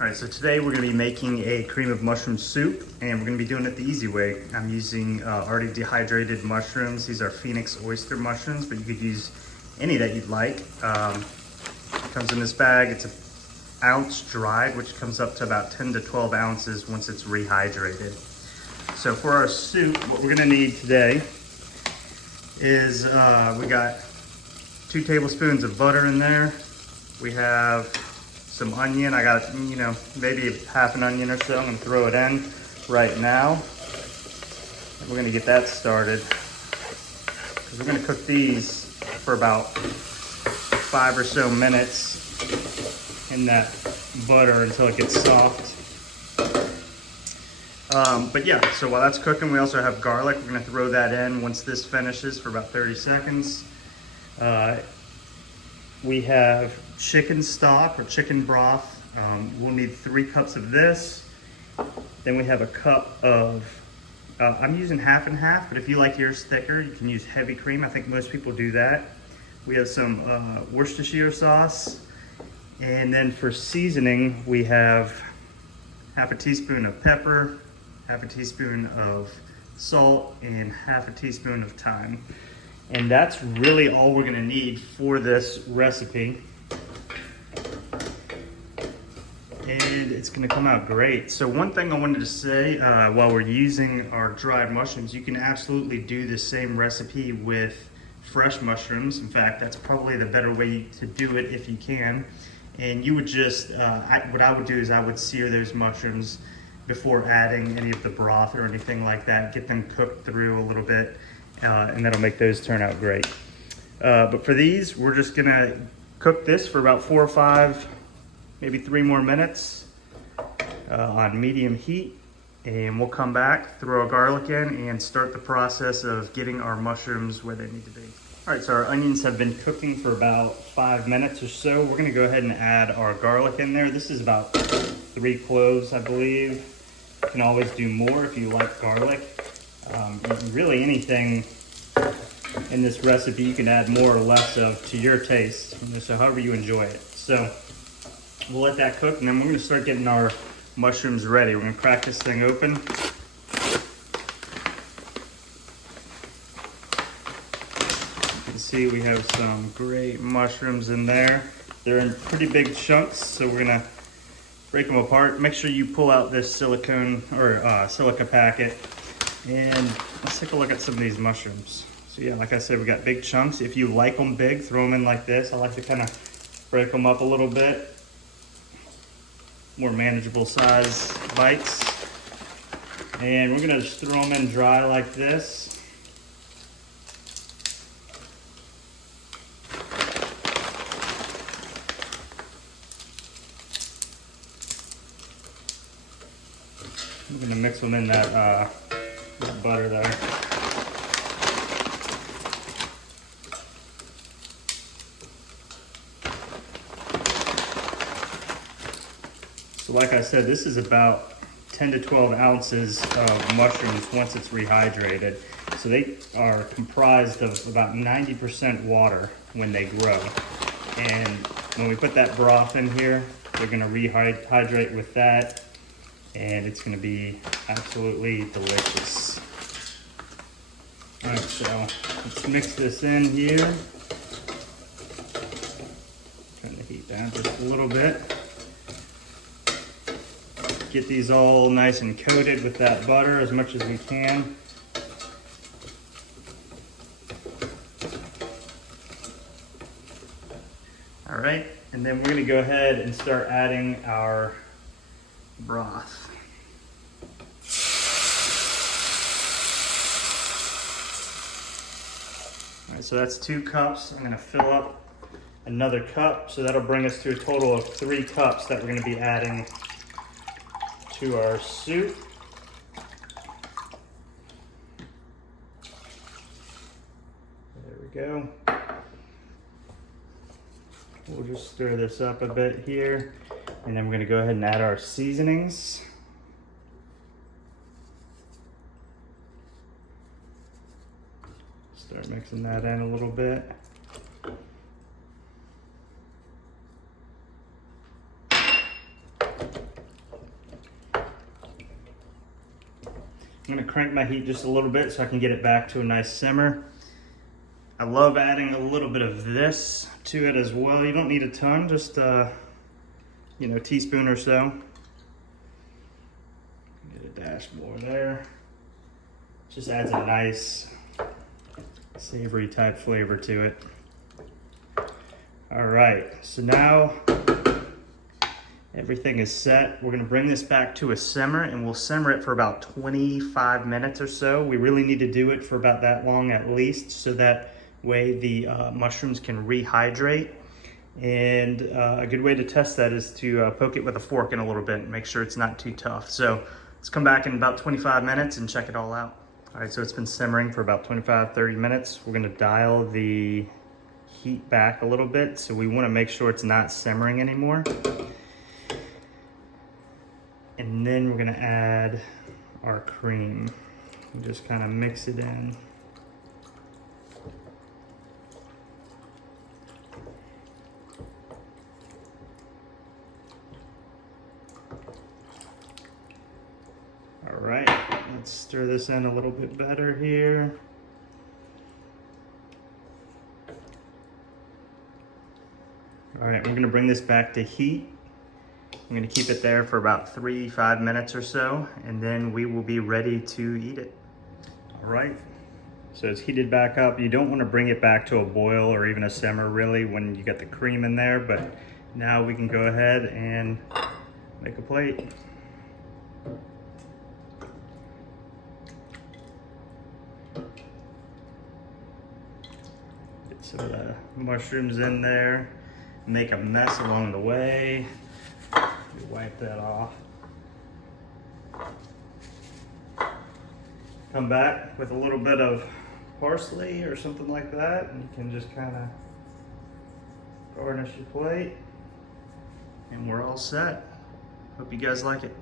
All right, so today we're gonna be making a cream of mushroom soup, and we're gonna be doing it the easy way. I'm using already dehydrated mushrooms. These are Phoenix oyster mushrooms, but you could use any that you'd like. It comes in this bag. It's an ounce dried, which comes up to about 10 to 12 ounces once it's rehydrated. So for our soup, what we're gonna need today is we got 2 tablespoons of butter in there. We have some onion. I got, maybe half an onion or so. I'm gonna throw it in right now. And we're gonna get that started. Because we're gonna cook these for about 5 or so minutes in that butter until it gets soft. But yeah, so while that's cooking, we also have garlic. We're gonna throw that in once this finishes for about 30 seconds. We have chicken stock or chicken broth. We'll need 3 cups of this. Then we have a cup of, I'm using half and half, but if you like yours thicker, you can use heavy cream. I think most people do that. We have some Worcestershire sauce. And then for seasoning, we have half a teaspoon of pepper, half a teaspoon of salt, and half a teaspoon of thyme. And that's really all we're gonna need for this recipe. And it's gonna come out great. So one thing I wanted to say, while we're using our dried mushrooms, you can absolutely do the same recipe with fresh mushrooms. In fact, that's probably the better way to do it if you can. And you would just, what I would do is I would sear those mushrooms before adding any of the broth or anything like that. Get them cooked through a little bit, and that'll make those turn out great. But for these, we're just gonna cook this for about 4 or 5, maybe 3 more minutes on medium heat. And we'll come back, throw our garlic in, and start the process of getting our mushrooms where they need to be. All right, so our onions have been cooking for about 5 minutes or so. We're gonna go ahead and add our garlic in there. This is about 3 cloves, I believe. You can always do more if you like garlic. Really anything in this recipe you can add more or less of to your taste, so however you enjoy it. So we'll let that cook, and then we're gonna start getting our mushrooms ready. We're gonna crack this thing open. See, we have some great mushrooms in there. They're in pretty big chunks, so we're gonna break them apart. Make sure you pull out this silicone or silica packet, and let's take a look at some of these mushrooms. So yeah, like I said, we got big chunks. If you like them big, throw them in like this. I like to kind of break them up a little bit. More manageable size bites. And we're gonna just throw them in dry like this. I'm gonna mix them in that butter there. So like I said, this is about 10 to 12 ounces of mushrooms once it's rehydrated. So they are comprised of about 90% water when they grow. And when we put that broth in here, they're gonna rehydrate with that, and it's gonna be absolutely delicious. All right, so let's mix this in here. Turn the heat down just a little bit. Get these all nice and coated with that butter as much as we can. All right, and then we're gonna go ahead and start adding our broth. All right, so that's 2 cups. I'm gonna fill up another cup, so that'll bring us to a total of 3 cups that we're gonna be adding to our soup. There we go. We'll just stir this up a bit here, and then we're gonna go ahead and add our seasonings. Start mixing that in a little bit. I'm gonna crank my heat just a little bit so I can get it back to a nice simmer. I love adding a little bit of this to it as well. You don't need a ton, just you know, a teaspoon or so. Get a dash more there. Just adds a nice savory type flavor to it. All right, so now everything is set. We're gonna bring this back to a simmer, and we'll simmer it for about 25 minutes or so. We really need to do it for about that long at least, so that way the mushrooms can rehydrate. And a good way to test that is to poke it with a fork in a little bit and make sure it's not too tough. So let's come back in about 25 minutes and check it all out. All right, so it's been simmering for about 25-30 minutes. We're gonna dial the heat back a little bit, so we wanna make sure it's not simmering anymore. And then we're gonna add our cream. And just kind of mix it in. All right, let's stir this in a little bit better here. All right, we're gonna bring this back to heat. I'm gonna keep it there for about 3-5 minutes or so, and then we will be ready to eat it. All right, so it's heated back up. You don't wanna bring it back to a boil or even a simmer really when you get the cream in there, but now we can go ahead and make a plate. Get some of the mushrooms in there, make a mess along the way. Wipe that off. Come back with a little bit of parsley or something like that, and you can just kind of garnish your plate, and we're all set. Hope you guys like it.